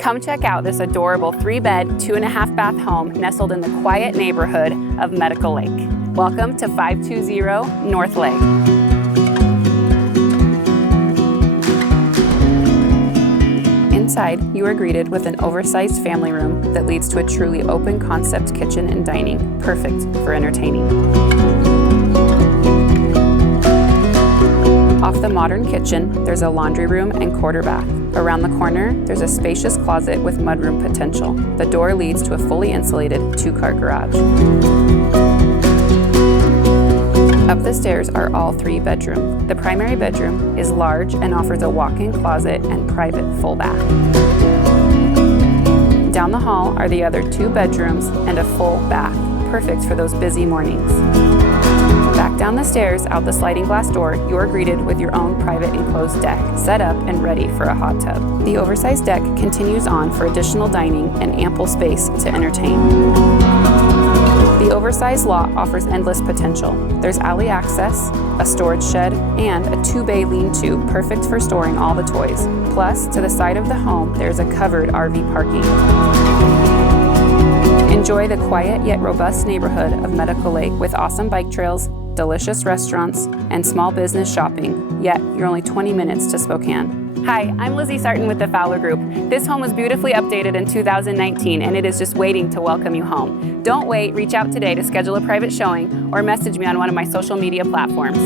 Come check out this adorable 3-bed, 2.5-bath home nestled in the quiet neighborhood of Medical Lake. Welcome to 520 North Legg. Inside, you are greeted with an oversized family room that leads to a truly open concept kitchen and dining, perfect for entertaining. Off the modern kitchen, there's a laundry room and quarter bath. Around the corner, there's a spacious closet with mudroom potential. The door leads to a fully insulated 2-car garage. Up the stairs are all 3 bedrooms. The primary bedroom is large and offers a walk-in closet and private full bath. Down the hall are the other 2 bedrooms and a full bath, perfect for those busy mornings. Back down the stairs, out the sliding glass door, you are greeted with your own private enclosed deck, set up and ready for a hot tub. The oversized deck continues on for additional dining and ample space to entertain. The oversized lot offers endless potential. There's alley access, a storage shed, and a 2-bay lean-to, perfect for storing all the toys. Plus, to the side of the home, there's a covered RV parking. Enjoy the quiet yet robust neighborhood of Medical Lake with awesome bike trails, delicious restaurants, and small business shopping, yet you're only 20 minutes to Spokane. Hi, I'm Lizzy Sartin with the Fowler Group. This home was beautifully updated in 2019 and it is just waiting to welcome you home. Don't wait, reach out today to schedule a private showing or message me on one of my social media platforms.